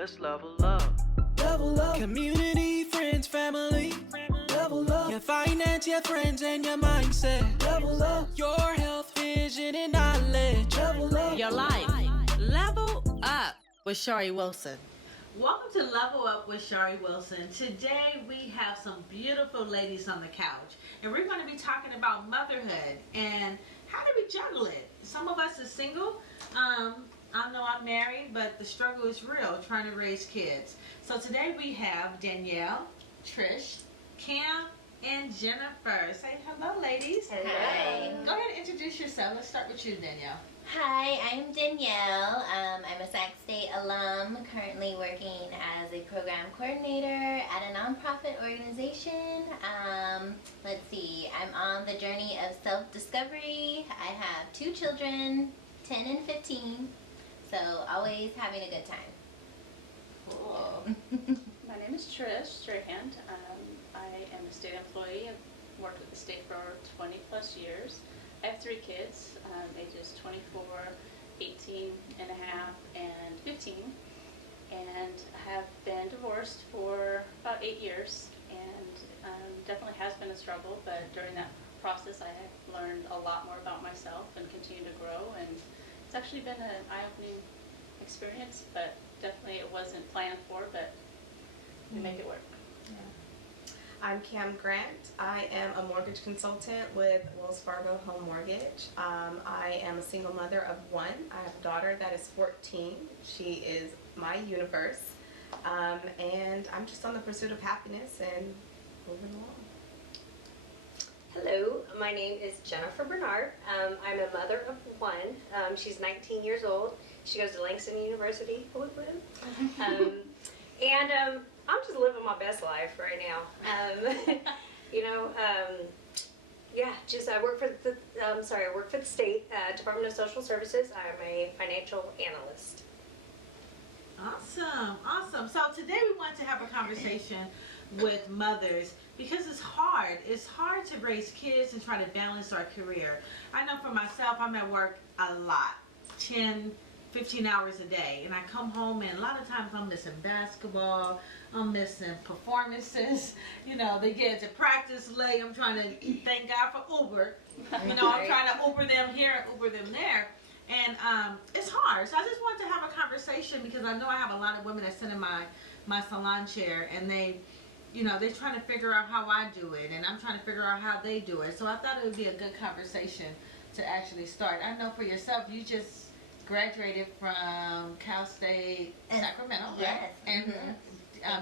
Let's level up. Level up. Community, friends, family. Level up. Your finance, your friends, and your mindset. Level up. Your health, vision, and knowledge. Level up. Your life. Level up with Sharie Wilson. Welcome to Level Up with Sharie Wilson. Today we have some beautiful ladies on the couch, and we're going to be talking about motherhood and how do we juggle it. Some of us are single. I know I'm married, but the struggle is real trying to raise kids. So today we have Danielle, Trish, Cam, and Jennifer. Say hello, ladies. Hi. Go ahead and introduce yourself. Let's start with you, Danielle. Hi, I'm Danielle. I'm a Sac State alum, currently working as a program coordinator at a nonprofit organization. Let's see, I'm on the journey of self-discovery. I have 2 children, 10 and 15, so always having a good time. Cool. My name is Trish Strahan. I am a state employee. I've worked with the state for 20 plus years. I have 3 kids, ages 24, 18 and a half, and 15, and have been divorced for about 8 years, and definitely has been a struggle, but during that process I have learned a lot more about myself and continue to grow, and it's actually been an eye-opening experience, but definitely it wasn't planned for, but we make it work. I'm Cam Grant. I am a mortgage consultant with Wells Fargo Home Mortgage. I am a single mother of 1. I have a daughter that is 14. She is my universe. And I'm just on the pursuit of happiness and moving along. Hello, my name is Jennifer Bernard. I'm a mother of 1. She's 19 years old. She goes to Langston University. I'm just living my best life right now. I work for the state Department of Social Services. I'm a financial analyst. Awesome. So today we want to have a conversation with mothers because it's hard. It's hard to raise kids and try to balance our career. I know for myself, I'm at work a lot, 10, 15 hours a day, and I come home and a lot of times I'm missing basketball, I'm missing performances, they get to practice late, I'm trying to thank God for Uber, I'm trying to Uber them here and Uber them there, and it's hard. So I just wanted to have a conversation because I know I have a lot of women that sit in my salon chair and they're trying to figure out how I do it, and I'm trying to figure out how they do it. So I thought it would be a good conversation to actually start. I know for yourself, you just graduated from Cal State Sacramento, right? Yes. And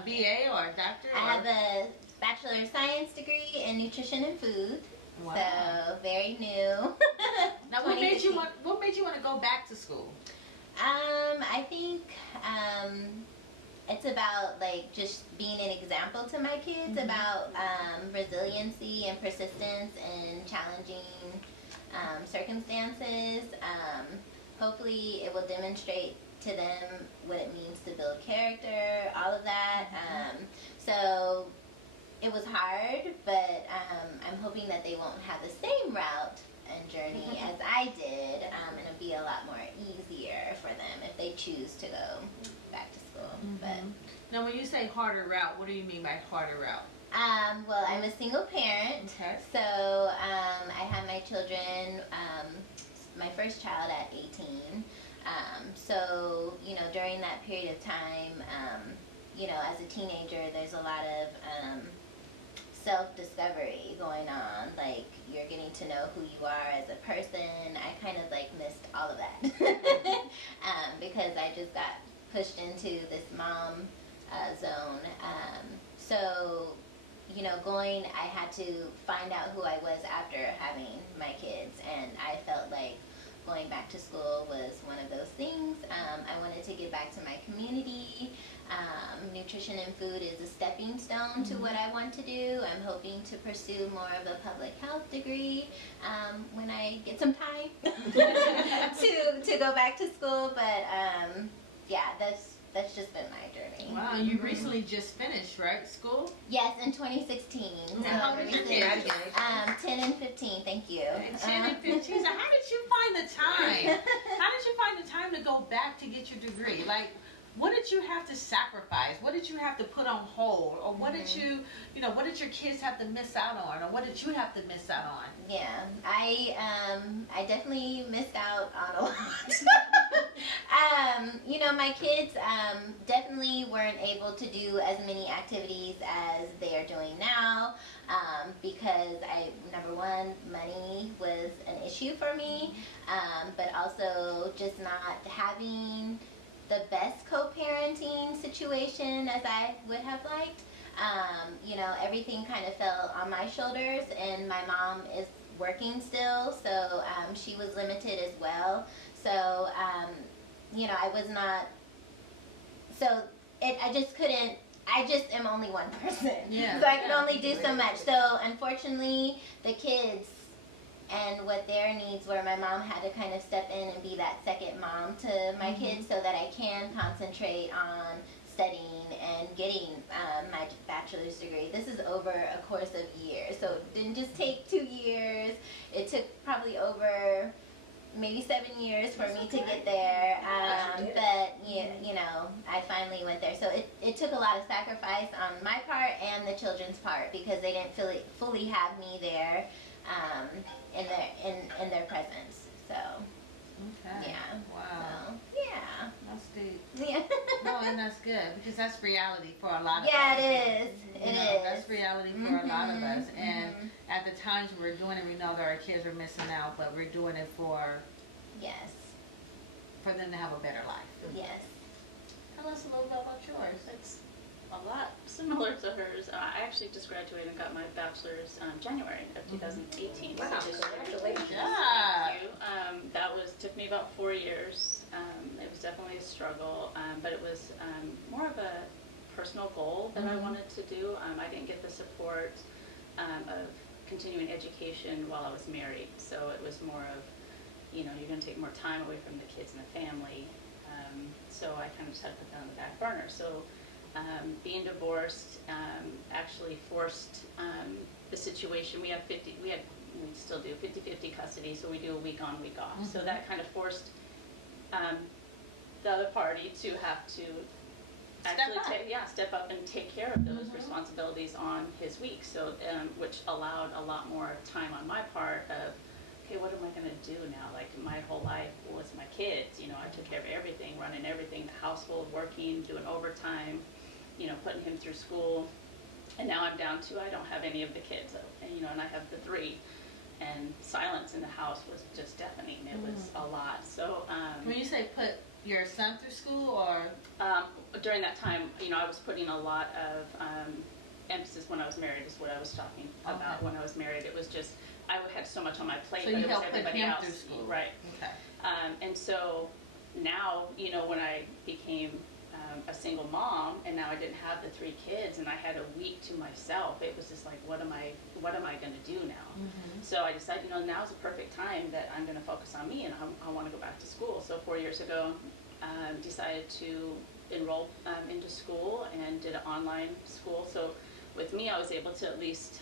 BA or doctor? I have a Bachelor of Science degree in Nutrition and Food. Wow. So very new. Now, what made you want to go back to school? I think it's about just being an example to my kids about resiliency and persistence in challenging circumstances. Hopefully it will demonstrate to them what it means to build character, all of that. So it was hard, but I'm hoping that they won't have the same route and journey as I did, and it'll be a lot more easier for them if they choose to go back to school. But now, when you say harder route, what do you mean by harder route? well, I'm a single parent, Okay. so I have my children, my first child at 18. So, during that period of time, as a teenager, there's a lot of self-discovery going on. Like, you're getting to know who you are as a person. I kind of missed all of that because I just got pushed into this mom zone. So, I had to find out who I was after having my kids, and I felt like going back to school was one of those things. I wanted to give back to my community. Nutrition and food is a stepping stone to what I want to do. I'm hoping to pursue more of a public health degree when I get some time to go back to school. But that's just been my journey. Wow, you recently just finished, right, school? Yes, in 2016. So how old is your kid? 10 and 15, thank you. 10 and 15. So how did you find the time? How did you find the time to go back to get your degree? what did you have to sacrifice? What did you have to put on hold? Or what did you, what did your kids have to miss out on? Or what did you have to miss out on? Yeah, I definitely missed out on a lot. My kids definitely weren't able to do as many activities as they are doing now because number one, money was an issue for me, but also just not having the best co-parenting situation as I would have liked. Everything kind of fell on my shoulders, and my mom is working still, so she was limited as well. So, I was not, so I just couldn't, I just am only one person. Yeah. So I could only do so much. So unfortunately, the kids and what their needs were, my mom had to kind of step in and be that second mom to my kids so that I can concentrate on studying and getting my bachelor's degree. This is over a course of years, so it didn't just take 2 years. It took probably over maybe 7 years for me to get there, but I finally went there. So it took a lot of sacrifice on my part and the children's part because they didn't fully have me there in their presence. So Okay. yeah. Wow. So, yeah. That's deep. Yeah. No, and that's good because that's reality for a lot of us. Yeah, it is. It is. That's reality for a lot of us. And at the times we're doing it, we know that our kids are missing out, but we're doing it for Yes. them to have a better life. Yes. Tell us a little bit about yours. It's a lot similar to hers. I actually just graduated and got my bachelor's January of 2018. Wow, So just congratulations. Yeah. Thank you. That took me about 4 years. It was definitely a struggle, but it was more of a personal goal that I wanted to do. I didn't get the support of continuing education while I was married, so it was more of, you're going to take more time away from the kids and the family. So I kind of just had to put that on the back burner. So being divorced actually forced the situation. We still do 50-50 custody, so we do a week on, week off. So that kind of forced the other party to have to actually step up and take care of those responsibilities on his week. So which allowed a lot more time on my part of, okay, what am I going to do now? Like, my whole life was my kids. I took care of everything, running everything, the household, working, doing overtime, putting him through school. And now I'm down to, I don't have any of the kids, and I have the 3. And silence in the house was just deafening. It was a lot. So When you say put your son through school, or during that time, I was putting a lot of emphasis when I was married is what I was talking about. When I was married, it was just, I had so much on my plate, so but you it was helped put everybody him else. through school. Right. Okay. And so now, when I became a single mom, and now I didn't have the 3 kids, and I had a week to myself, it was just like, what am I going to do now? So I decided, now's the perfect time that I'm going to focus on me, and I want to go back to school. So 4 years ago, decided to enroll into school and did an online school. So with me, I was able to at least,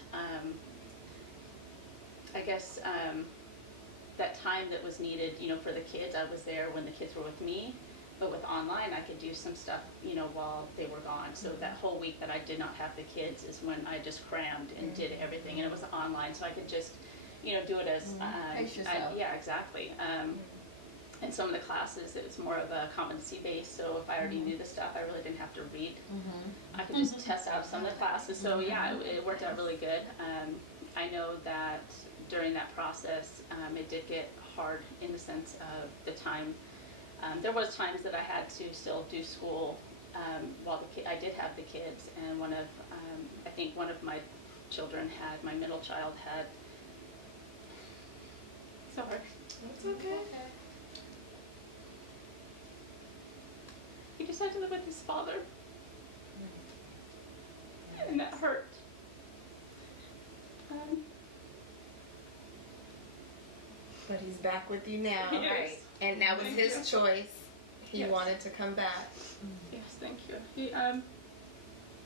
that time that was needed, for the kids, I was there when the kids were with me. But with online, I could do some stuff, while they were gone. So that whole week that I did not have the kids is when I just crammed and did everything. And it was online, so I could just, do it as... Pace yourself. Yeah, exactly. And some of the classes, it was more of a competency base. So if I already knew the stuff, I really didn't have to read. I could just test out some of the classes. So yeah, it worked out really good. I know that during that process, it did get hard in the sense of the time. There was times that I had to still do school while I did have the kids, and I think one of my children my middle child had, sorry. It's okay. He decided to live with his father, and that hurt. But he's back with you now. He is. Right. And that was Thank his you. choice. He Yes. wanted to come back. Yes, thank you.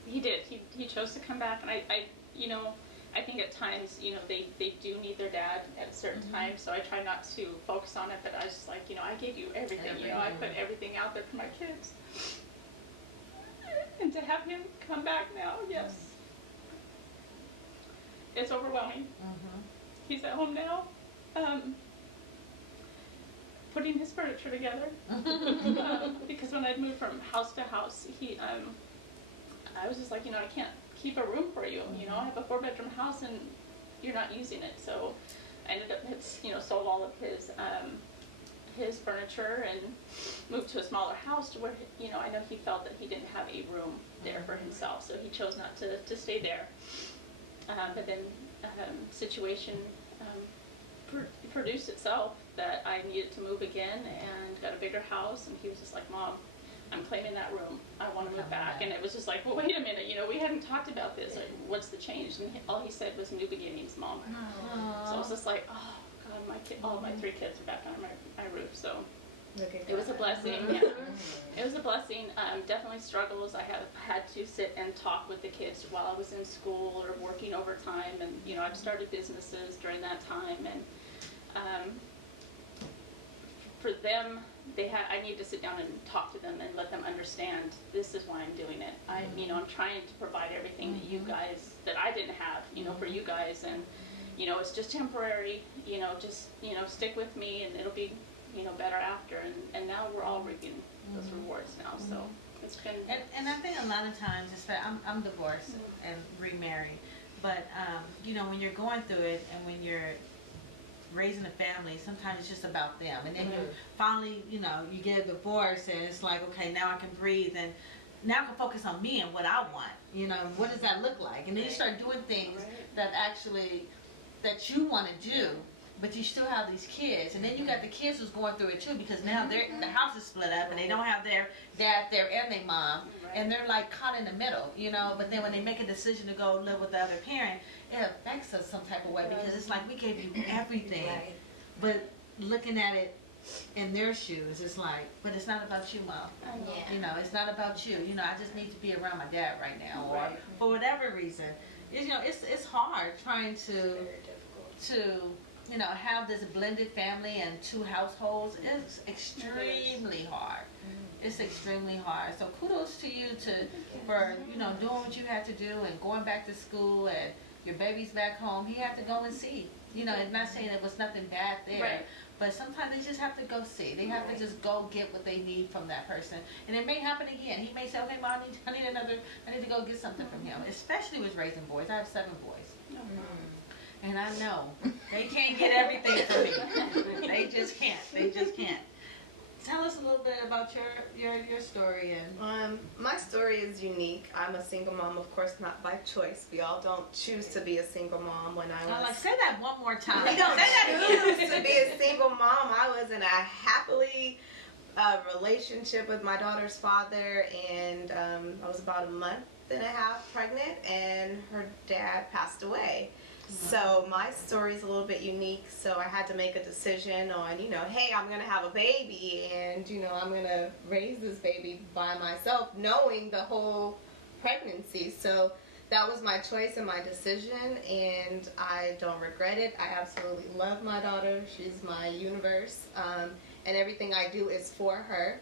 He did. He chose to come back, and I think at times, they do need their dad at a certain time, so I try not to focus on it, but I was just like, I gave you everything, I put everything out there for my kids. And to have him come back now, yes, it's overwhelming. He's at home now, putting his furniture together. Because when I'd moved from house to house, I was just like, I can't keep a room for you. I have a 4-bedroom house and you're not using it. So I ended up, sold all of his furniture and moved to a smaller house to where, I know he felt that he didn't have a room there for himself. So he chose not to stay there. But then situation produced itself that I needed to move again and got a bigger house, and he was just like, Mom, I'm claiming that room. I want to move back. And it was just like, well, wait a minute, we hadn't talked about this. Like, what's the change? And all he said was new beginnings, Mom. So I was just like, oh God, all my 3 kids are back under my roof. So it was a blessing. Yeah. It was a blessing. Definitely struggles. I have had to sit and talk with the kids while I was in school or working overtime, and I've started businesses during that time, and for them, I need to sit down and talk to them and let them understand this is why I'm doing it. I'm trying to provide everything that you guys that I didn't have, for you guys, and it's just temporary. Just stick with me, and it'll be better after, and now we're all reaping those rewards now. So it's been. And I think a lot of times, I'm divorced and remarried, but when you're going through it and when you're raising a family, sometimes it's just about them, and then you finally, you get a divorce, and it's like, okay, now I can breathe, and now I can focus on me and what I want. What does that look like? And then you start doing things that you want to do. But you still have these kids, and then you got the kids who's going through it too, because now the house is split up, and they don't have their dad there and their mom, and they're like caught in the middle, But then when they make a decision to go live with the other parent, it affects us some type of way, because it's like we gave you everything, but looking at it in their shoes, it's like, but it's not about you, Mom. It's not about you. I just need to be around my dad right now, or for whatever reason. It's hard trying to have this blended family and 2 households. It's extremely hard. It's extremely hard. So kudos to you for doing what you had to do and going back to school, and your baby's back home. He had to go and see. It's not saying there was nothing bad there, but sometimes they just have to go see. They have to just go get what they need from that person. And it may happen again. He may say, okay, Mom, I need to go get something from him. Especially with raising boys. I have 7 boys. And I know they can't get everything from me. They just can't. Tell us a little bit about your story. And my story is unique. I'm a single mom, of course, not by choice. We all don't choose to be a single mom. Say that one more time. We don't choose to be a single mom. I was in a happily relationship with my daughter's father, and I was about a month and a half pregnant, and her dad passed away. So my story is a little bit unique. So I had to make a decision on, hey, I'm going to have a baby, and, I'm going to raise this baby by myself, knowing the whole pregnancy. So that was my choice and my decision, and I don't regret it. I absolutely love my daughter. She's my universe, and everything I do is for her.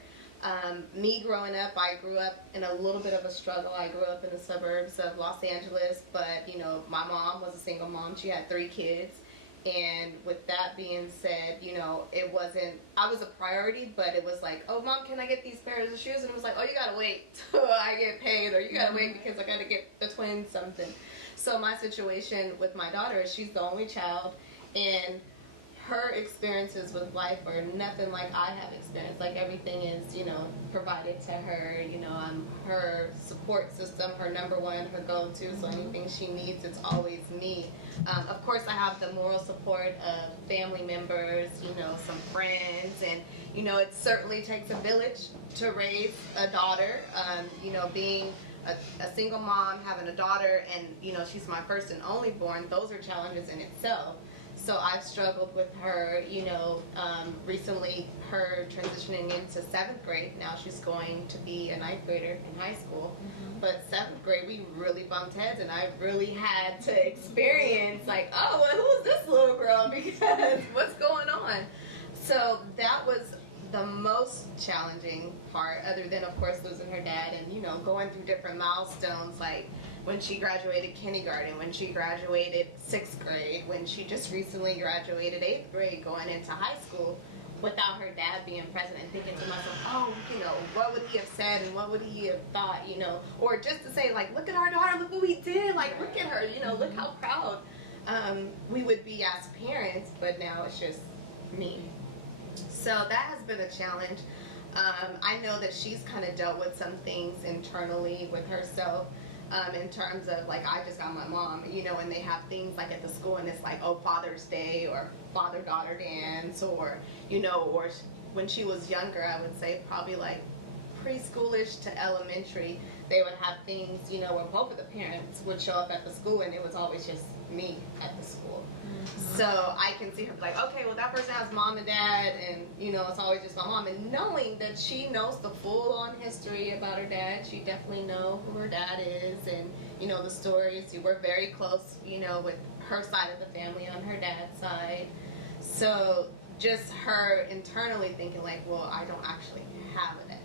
Me growing up, I grew up in a little bit of a struggle. I grew up in the suburbs of Los Angeles, but my mom was a single mom. She had 3 kids, and with that being said, it wasn't, I was a priority, but it was like, oh, Mom, can I get these pairs of shoes? And it was like, oh, you gotta wait till I get paid, or you gotta wait because I gotta get the twins something. So my situation with my daughter is she's the only child, and her experiences with life are nothing like I have experienced. Like, everything is, provided to her. I'm her support system, her number one, her go-to. So anything she needs, it's always me. Of course, I have the moral support of family members, some friends, and, it certainly takes a village to raise a daughter. Being a single mom, having a daughter, and, she's my first and only born, those are challenges in itself. So I've struggled with her, recently her transitioning into 7th grade. Now she's going to be a 9th grader in high school. But 7th grade, we really bumped heads, and I really had to experience, like, oh, well, who's this little girl? Because what's going on? So that was the most challenging part, other than of course losing her dad and, you know, going through different milestones, like when she graduated kindergarten, when she graduated 6th grade, when she just recently graduated 8th grade, going into high school, without her dad being present, and thinking to myself, oh, you know, what would he have said and what would he have thought, you know, or just to say, like, look at our daughter, look what we did, like, look at her, you know, look how proud we would be as parents, but now it's just me. So that has been a challenge. I know that she's kind of dealt with some things internally with herself, in terms of, like, I just got my mom, you know, and they have things like at the school, and it's like, oh, Father's Day or father-daughter dance, or, you know, or when she was younger, I would say probably like preschoolish to elementary, they would have things, you know, where both of the parents would show up at the school, and it was always just me at the school. So I can see her like, okay, well, that person has mom and dad, and, you know, it's always just my mom. And knowing that she knows the full-on history about her dad, she definitely knows who her dad is, and, you know, the stories. We're very close, you know, with her side of the family on her dad's side. So just her internally thinking like, well, I don't actually have a dad.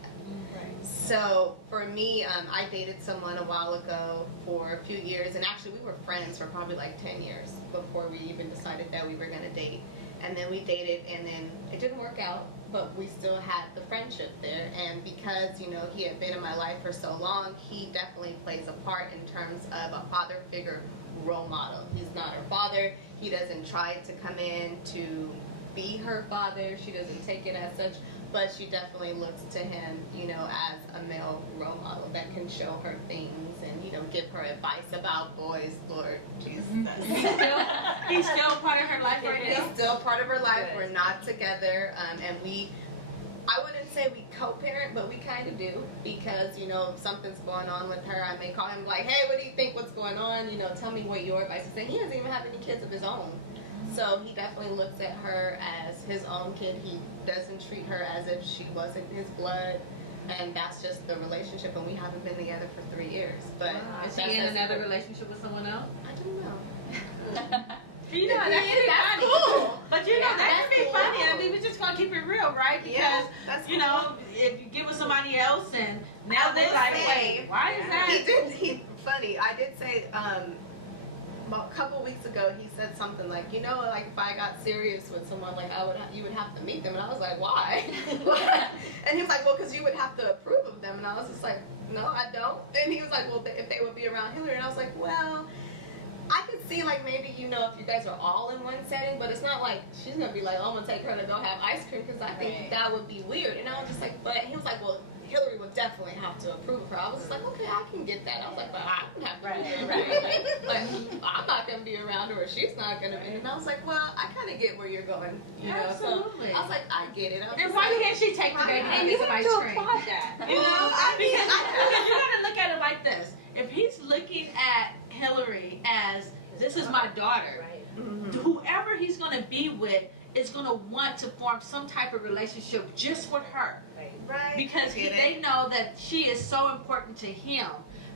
So for me, I dated someone a while ago for a few years, and actually we were friends for probably like 10 years before we even decided that we were going to date. And then we dated, and then it didn't work out, but we still had the friendship there. And because, you know, he had been in my life for so long, he definitely plays a part in terms of a father figure role model. He's not her father. He doesn't try to come in to be her father. She doesn't take it as such. But she definitely looks to him, you know, as a male role model that can show her things and, you know, give her advice about boys. Lord Jesus. He's still part of her life right now? He's still part of her life. We're not together. And I wouldn't say we co-parent, but we kind of do. Because, you know, if something's going on with her, I may call him like, hey, what do you think? What's going on? You know, tell me what your advice is. And he doesn't even have any kids of his own. So he definitely looks at her as his own kid. He doesn't treat her as if she wasn't his blood. And that's just the relationship. And we haven't been together for 3 years. But is she in another relationship with someone else? I don't know. You know, that could be funny. Cool. But you know, that could be funny. I mean, we're just going to keep it real, right? Because, you know, if you get with somebody else and now they're like, wait, why is that? Funny. I did say, a couple weeks ago, he said something like, you know, like if I got serious with someone, like you would have to meet them. And I was like, why? And he was like, well, because you would have to approve of them. And I was just like, no, I don't. And he was like, well, if they would be around Hillary. And I was like, well, I could see like maybe, you know, if you guys are all in one setting, but it's not like she's going to be like, oh, I'm going to take her to go have ice cream because I think that would be weird. And I was just like, but he was like, well, Hillary would definitely have to approve of her. I was just like, okay, I can get that. I was like, but I don't have to be around her. Like, I'm not going to be around her or she's not going to be. And I was like, well, I kind of get where you're going. You know? Absolutely. So I was like, I get it. Then why can't she take the baby and get some ice cream? that. You know, because you got to look at it like this. If he's looking at Hillary as, this is my daughter, whoever he's going to be with is going to want to form some type of relationship just with her. Right. Because they know that she is so important to him.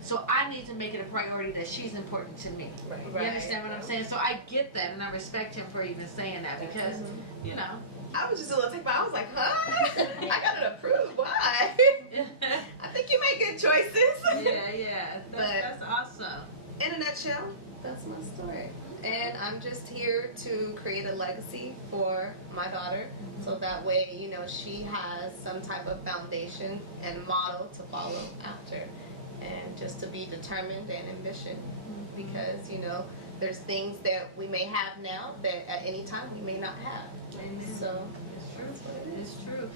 So I need to make it a priority that she's important to me. Right. You understand what I'm saying? So I get that, and I respect him for even saying that because, you know. I was just a little taken back. I was like, huh? I got to approve. Why? I think you make good choices. Yeah. That's awesome. In a nutshell, that's my story. And I'm just here to create a legacy for my daughter, so that way, you know, she has some type of foundation and model to follow after, and just to be determined and ambitious, because, you know, there's things that we may have now that at any time we may not have. So it's true. It's true.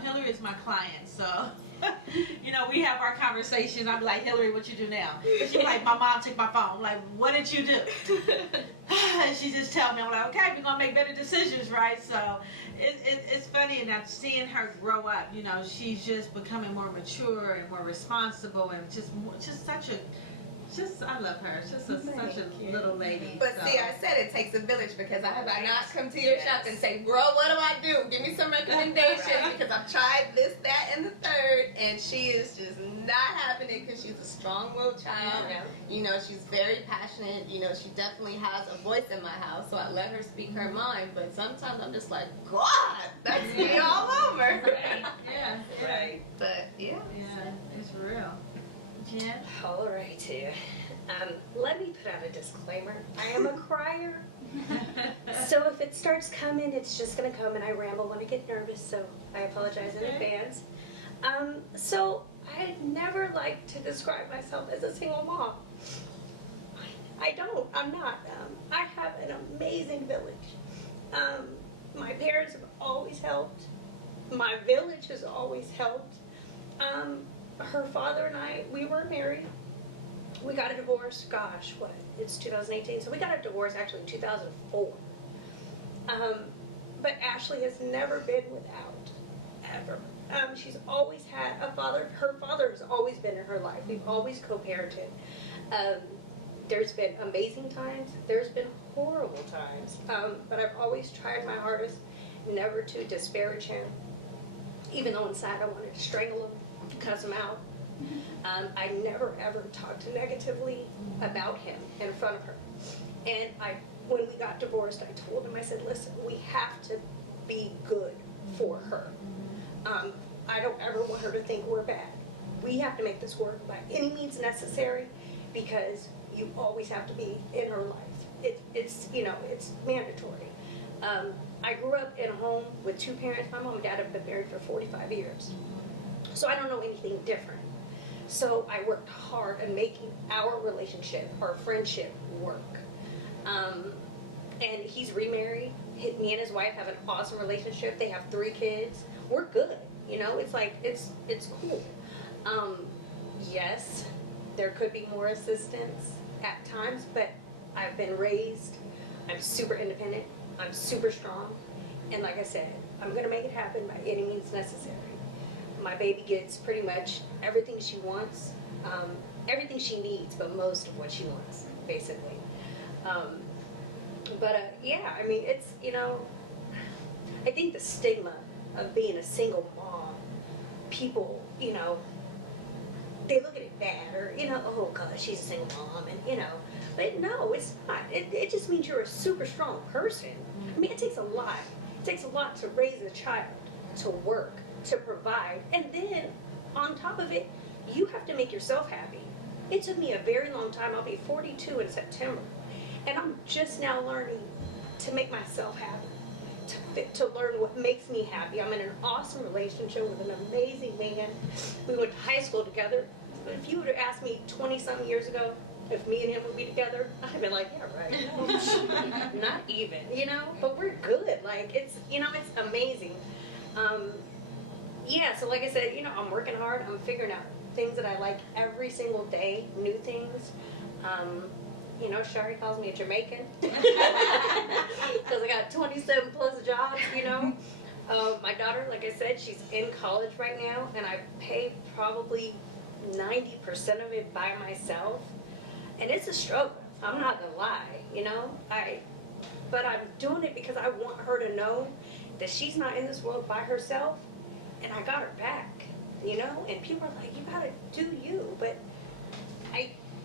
Hillary is my client, so you know, we have our conversations. I'm like, Hillary, what you do now? She's like, my mom took my phone. I'm like, what did you do? And she just tell me. I'm like, okay, we're gonna make better decisions, right? So it's funny, and I'm seeing her grow up. You know, she's just becoming more mature and more responsible, and just such a. I love her. She's such a little lady. But see, I said it takes a village, because I have not come to your shop and say, bro, what do I do? Give me some recommendations, because I've tried this, that, and the third, and she is just not having it because she's a strong-willed child. Yeah. You know, she's very passionate. You know, she definitely has a voice in my house, so I let her speak her mind. But sometimes I'm just like, God, that's me all over. Yeah. Right. But yeah. Yeah, it's real. Jen? All righty. Let me put out a disclaimer. I am a crier. So if it starts coming, it's just going to come, and I ramble when I get nervous, so I apologize in advance. So I never like to describe myself as a single mom. I don't. I'm not. I have an amazing village. My parents have always helped. My village has always helped. Her father and I, we were married. We got a divorce, gosh, what? It's 2018, so we got a divorce actually in 2004. But Ashley has never been without, ever. She's always had a father. Her father has always been in her life. We've always co-parented. There's been amazing times. There's been horrible times. But I've always tried my hardest never to disparage him. Even though inside I wanted to strangle him, cuss him out. I never ever talked negatively about him in front of her. And when we got divorced, I told him, I said, listen, we have to be good for her. I don't ever want her to think we're bad. We have to make this work by any means necessary because you always have to be in her life. It's mandatory. I grew up in a home with two parents. My mom and dad have been married for 45 years. So I don't know anything different. So I worked hard at making our relationship, our friendship work. And he's remarried. Me and his wife have an awesome relationship. They have 3 kids. We're good. You know, it's like, it's cool. Yes, there could be more assistance at times, but I've been raised. I'm super independent. I'm super strong. And like I said, I'm going to make it happen by any means necessary. My baby gets pretty much everything she wants, everything she needs, but most of what she wants, basically. Yeah, I mean, it's, I think the stigma of being a single mom, people, they look at it bad, or, oh, God, she's a single mom, and, but no, it's not. It just means you're a super strong person. I mean, it takes a lot. It takes a lot to raise a child, to work, to provide, and then on top of it, you have to make yourself happy. It took me a very long time. I'll be 42 in September, and I'm just now learning to make myself happy, to learn what makes me happy. I'm in an awesome relationship with an amazing man. We went to high school together. But if you would have asked me 20-something years ago if me and him would be together, I'd have been like, yeah, right. No, not even, but we're good. Like, it's amazing. Yeah, so like I said, I'm working hard. I'm figuring out things that I like every single day, new things. Sharie calls me a Jamaican because I got 27 plus jobs, My daughter, like I said, she's in college right now, and I pay probably 90% of it by myself. And it's a struggle. I'm not gonna lie, but I'm doing it because I want her to know that she's not in this world by herself, and I got her back, and people are like, you gotta do you, but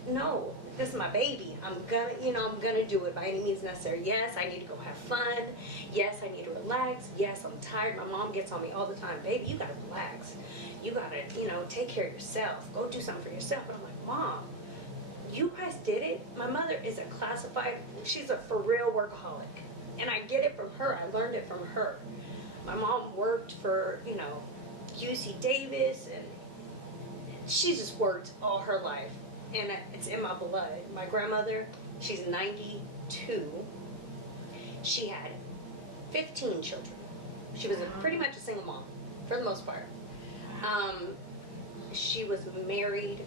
no, this is my baby. I'm gonna do it by any means necessary. Yes, I need to go have fun. Yes, I need to relax. Yes, I'm tired. My mom gets on me all the time. Baby, you gotta relax. You gotta, take care of yourself. Go do something for yourself. And I'm like, Mom, you guys did it. My mother is she's a for real workaholic. And I get it from her. I learned it from her. My mom worked for, UC Davis, and she just worked all her life. And it's in my blood. My grandmother, she's 92. She had 15 children. She was pretty much a single mom, for the most part. She was married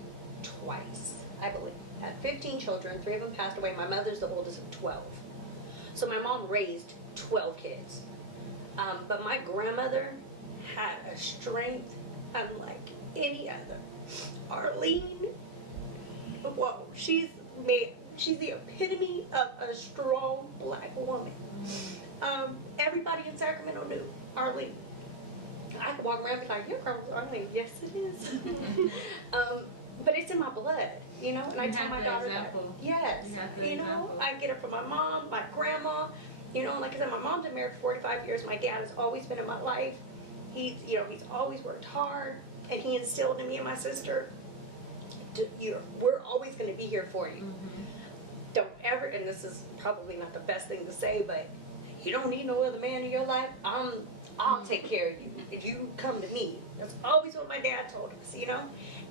twice, I believe. Had 15 children, 3 of them passed away. My mother's the oldest of 12. So my mom raised 12 kids. But my grandmother had a strength unlike any other. Arlene, whoa, she's the epitome of a strong Black woman. Everybody in Sacramento knew Arlene. I could walk around and be like, your girl's ugly. Yes, it is. But it's in my blood, you know. And I tell my daughter that. Yes, you know, I get it from my mom, my grandma. You know, like I said, my mom's been married for 45 years. My dad has always been in my life. He's always worked hard, and he instilled in me and my sister, we're always going to be here for you. Don't ever, and this is probably not the best thing to say, but you don't need no other man in your life. I'll take care of you if you come to me. That's always what my dad told us, you know,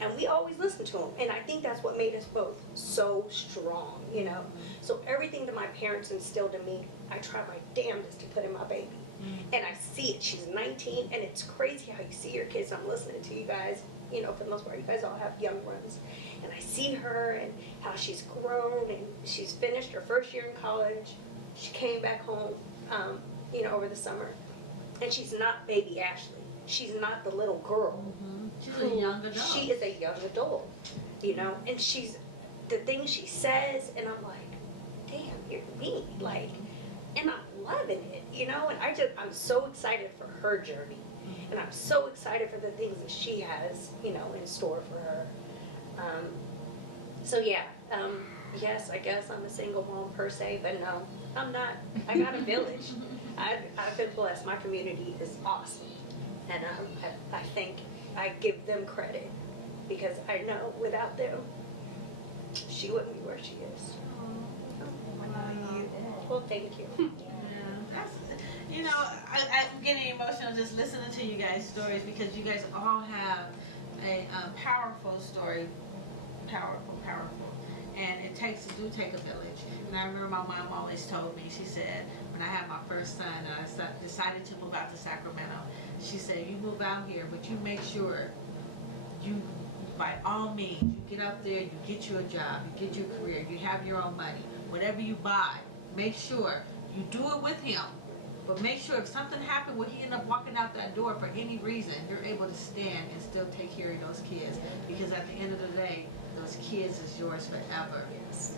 and we always listened to him. And I think that's what made us both so strong, you know. So everything that my parents instilled in me, I try my damnedest to put in my baby. And I see it. She's 19, and it's crazy how you see your kids. I'm listening to you guys, you know, for the most part, you guys all have young ones. And I see her and how she's grown, and she's finished her first year in college. She came back home, you know, over the summer. And she's not baby Ashley. She's not the little girl. She's a young adult. She is a young adult, you know, and she's, the things she says, and I'm like, damn, you're me, like, and I'm loving it, you know, and I'm so excited for her journey, and I'm so excited for the things that she has, you know, in store for her. So yeah, yes, I guess I'm a single mom per se, but no, I'm not. I got a village. I've been blessed. My community is awesome. And I think I give them credit because I know without them, she wouldn't be where she is. Well, thank you. That's, you know, I'm getting emotional just listening to you guys' stories because you guys all have a powerful story. Powerful. And it do take a village. And I remember my mom always told me, she said, when I had my first son and I decided to move out to Sacramento, she said, you move out here, but you make sure you, by all means, you get up there, you get you a job, you get your career, you have your own money. Whatever you buy, make sure you do it with him. But make sure if something happened where he ended up walking out that door for any reason, you're able to stand and still take care of those kids. Because at the end of the day, those kids is yours forever. Yes.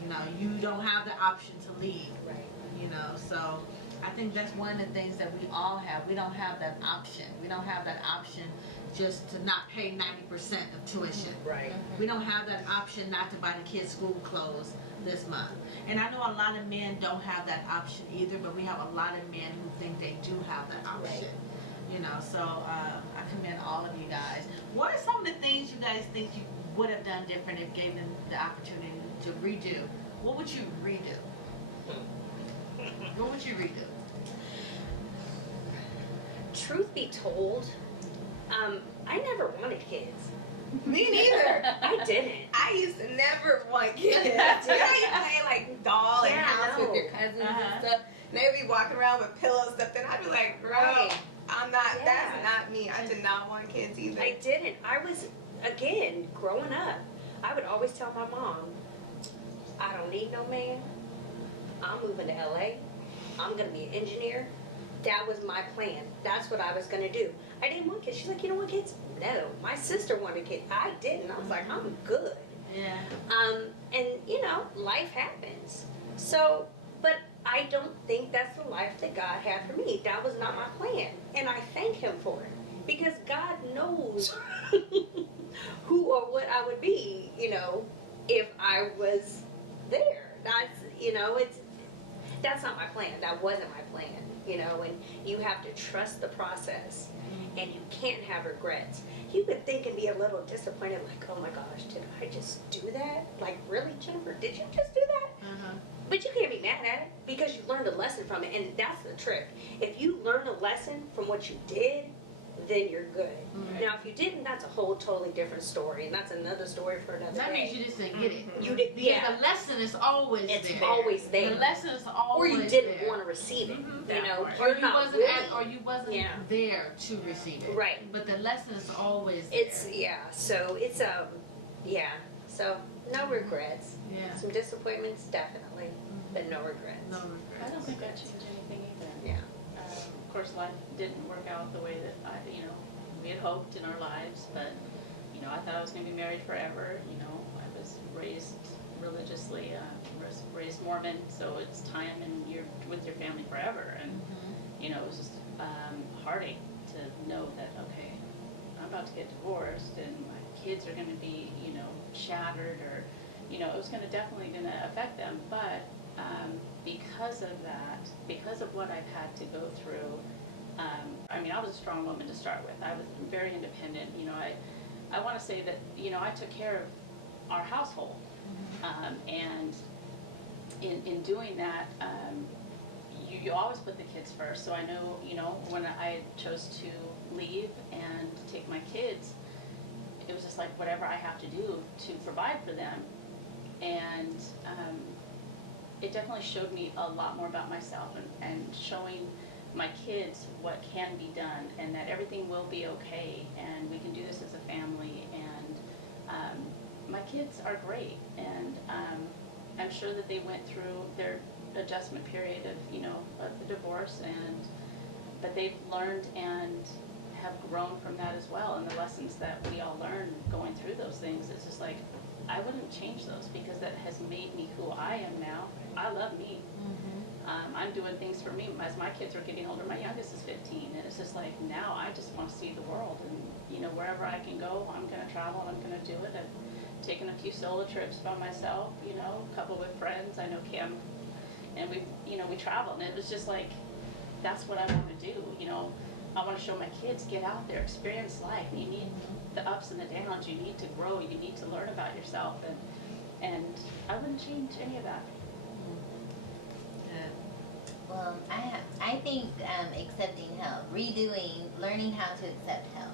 You know, you don't have the option to leave. Right. You know, so I think that's one of the things that we all have. We don't have that option. We don't have that option just to not pay 90% of tuition. Right. We don't have that option not to buy the kids' school clothes this month. And I know a lot of men don't have that option either, but we have a lot of men who think they do have that option. Right. You know, so I commend all of you guys. What are some of the things you guys think you would have done different if gave them the opportunity to redo? What would you redo? What would you redo? Truth be told, I never wanted kids. Me neither. I didn't. I used to never want kids. You know, you play like doll and house with your cousins and stuff. And they'd be walking around with pillows and stuff. Then I'd be like, girl, I'm not, that's not me. I did not want kids either. I didn't. I was, again, growing up, I would always tell my mom, I don't need no man. I'm moving to LA. I'm going to be an engineer. That was my plan. That's what I was going to do. I didn't want kids. She's like, you don't want kids? No. My sister wanted kids. I didn't. I was like, I'm good. Yeah. And, you know, life happens. So, but I don't think that's the life that God had for me. That was not my plan. And I thank Him for it. Because God knows who or what I would be, you know, if I was there. That's, you know, that's not my plan. That wasn't my plan, you know, and you have to trust the process and you can't have regrets. You could think and be a little disappointed, like, oh my gosh, did I just do that? Like, really, Jennifer, did you just do that? But you can't be mad at it because you learned a lesson from it, and that's the trick. If you learn a lesson from what you did, then you're good. Now, if you didn't, that's a whole totally different story, and that's another story for another That day. means you just didn't get it. You did, Because the lesson is always there. It's always there. The lesson is always Or you didn't want to receive it. You know, or you're you not wasn't willing. or you wasn't there to receive it. Right. But the lesson is always there. It's so it's so no regrets. Yeah. Some disappointments, definitely, but no regrets. No regrets. I don't think I'd change anything either. Yeah. Of course, life didn't work out the way that we had hoped in our lives, but, I thought I was going to be married forever. I was raised religiously, raised Mormon, so it's time and you're with your family forever. And, it was just heartache to know that, okay, I'm about to get divorced and my kids are going to be, shattered, or, it was definitely going to affect them. But because of that, because of what I've had to go through, I was a strong woman to start with. I was very independent. I want to say that, I took care of our household. And in doing that, you always put the kids first. So I know, when I chose to leave and take my kids, it was just like whatever I have to do to provide for them. And it definitely showed me a lot more about myself, and showing my kids what can be done, and that everything will be okay, and we can do this as a family. And my kids are great, and I'm sure that they went through their adjustment period of the divorce, but they've learned and have grown from that as well. And the lessons that we all learn going through those things, it's just like, I wouldn't change those, because that has made me who I am now. I love me. I'm doing things for me. As my kids are getting older, my youngest is 15, and it's just like, now I just want to see the world, and wherever I can go, I'm going to travel, and I'm going to do it. I've taken a few solo trips by myself, a couple with friends. I know Kim, and we traveled, and it was just like, that's what I want to do. I want to show my kids, get out there, experience life. You need the ups and the downs. You need to grow. You need to learn about yourself, and I wouldn't change any of that. Well, I think accepting help, learning how to accept help.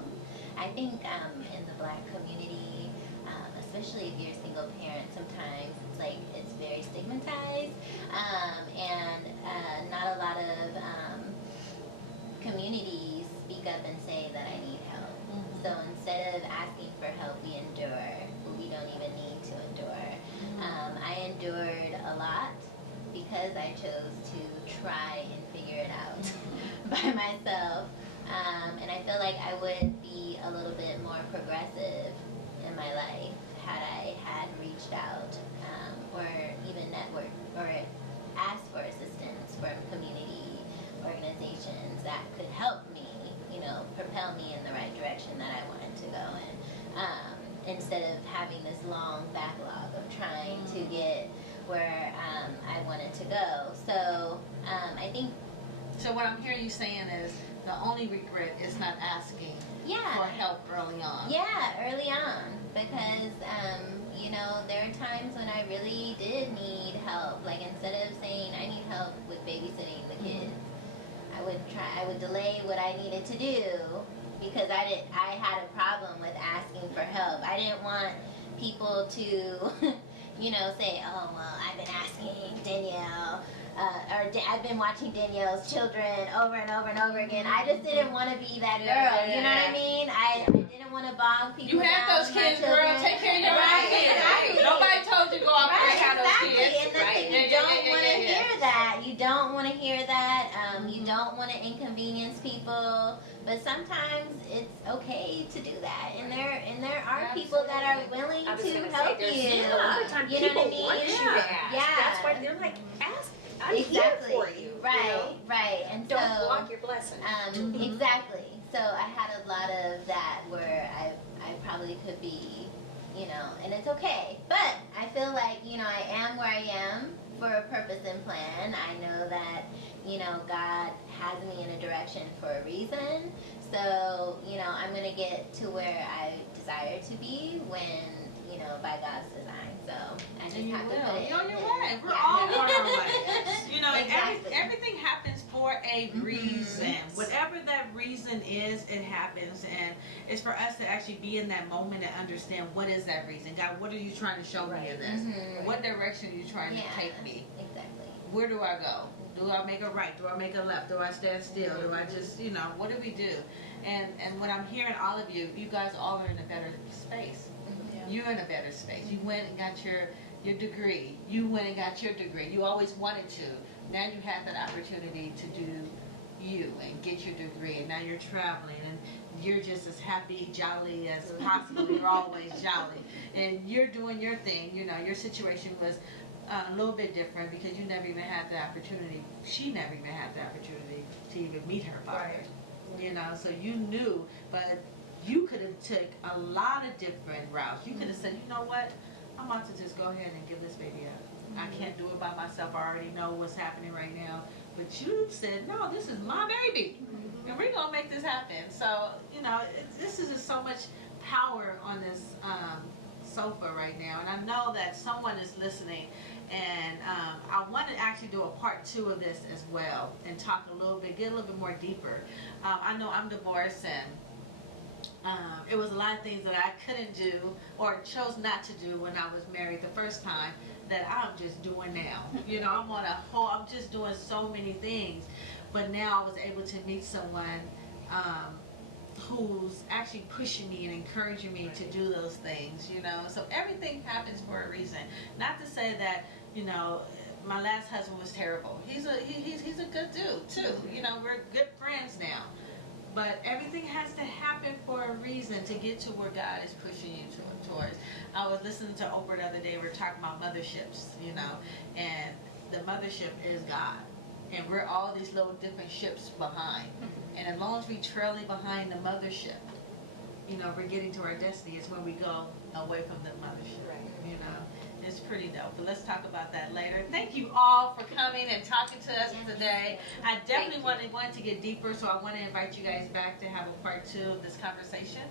I think in the Black community, especially if you're a single parent, sometimes it's very stigmatized, and not a lot of communities speak up and say that I need help. So instead of asking for help, we endure. We don't even need to endure. I endured a lot because I chose to try and figure it out by myself. And I feel like I would be a little bit more progressive in my life had I had reached out, or even networked, or asked for assistance from community organizations that could help me, propel me in the right direction that I wanted to go in, instead of having this long backlog of trying to get where I wanted to go. So I think. So what I'm hearing you saying is the only regret is not asking for help early on. Yeah, early on, because there are times when I really did need help. Like, instead of saying I need help with babysitting the kids, I would delay what I needed to do, because I had a problem with asking for help. I didn't want people to say, oh, well, I've been asking Danielle, or I've been watching Danielle's children over and over and over again. I just didn't want to be that girl. You know what I mean? I didn't want to bog people You had down those with my kids, girl. children. Take care of your own kids. Exactly. Nobody told you to go out there and have those Exactly. kids. And that's you don't want to hear that. You don't want to hear that. You don't want to inconvenience people. But sometimes it's okay to do that, and there are people that are willing to help you. A lot of times You know people what I mean? want you to ask. Yeah. That's why they're like, ask. I'm Exactly. here for you. Right, right. And Don't so block your blessing. exactly. So I had a lot of that where I probably could be, and it's okay. But I feel like, I am where I am for a purpose and plan. I know that, God has me in a direction for a reason. So, I'm going to get to where I desire to be when, by God's design. So I just have to put it You're on your way. We're Yeah. all on our way. Exactly. Everything happens for a reason. Whatever that reason is, it happens. And it's for us to actually be in that moment and understand, what is that reason? God, what are you trying to show me in this? What direction are you trying to take me? Exactly. Where do I go? Do I make a right? Do I make a left? Do I stand still? Do I just, what do we do? And when I'm hearing all of you, you guys all are in a better space. You're in a better space. You went and got your degree. You went and got your degree. You always wanted to. Now you have that opportunity to do you and get your degree. And now you're traveling and you're just as happy, jolly as possible. You're always jolly. And you're doing your thing. Your situation was a little bit different because you never even had the opportunity. She never even had the opportunity to even meet her father. you know, so you knew, but you could have took a lot of different routes. You could have said, you know what, I'm about to just go ahead and give this baby up. I can't do it by myself. I already know what's happening right now. But you said, no, this is my baby. And we're going to make this happen. So, you know, this is just so much power on this sofa right now. And I know that someone is listening. And I want to actually do a part 2 of this as well and talk a little bit, get a little bit more deeper. I know I'm divorced, and it was a lot of things that I couldn't do or chose not to do when I was married the first time that I'm just doing now. You know, I'm just doing so many things. But now I was able to meet someone who's actually pushing me and encouraging me to do those things, you know. So everything happens for a reason. Not to say that, you know, my last husband was terrible. He's a good dude too. You know, we're good friends now. But everything has to happen for a reason to get to where God is pushing you towards. I was listening to Oprah the other day. We were talking about motherships, you know, and the mothership is God. And we're all these little different ships behind. And as long as we trailing behind the mothership, you know, we're getting to our destiny. It's when we go away from the mothership, you know. It's pretty dope, but let's talk about that later. Thank you all for coming and talking to us today. I definitely wanted to get deeper, so I want to invite you guys back to have a part 2 of this conversation.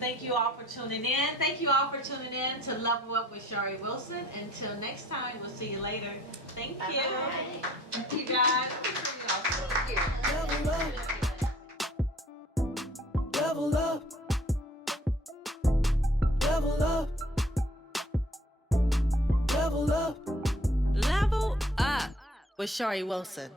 Thank you all for tuning in. Thank you all for tuning in to Level Up with Sharie Wilson. Until next time, we'll see you later. Thank you. Bye. Thank you, guys. Level up. Level up. Level up. Level up. Level up with Sharie Wilson.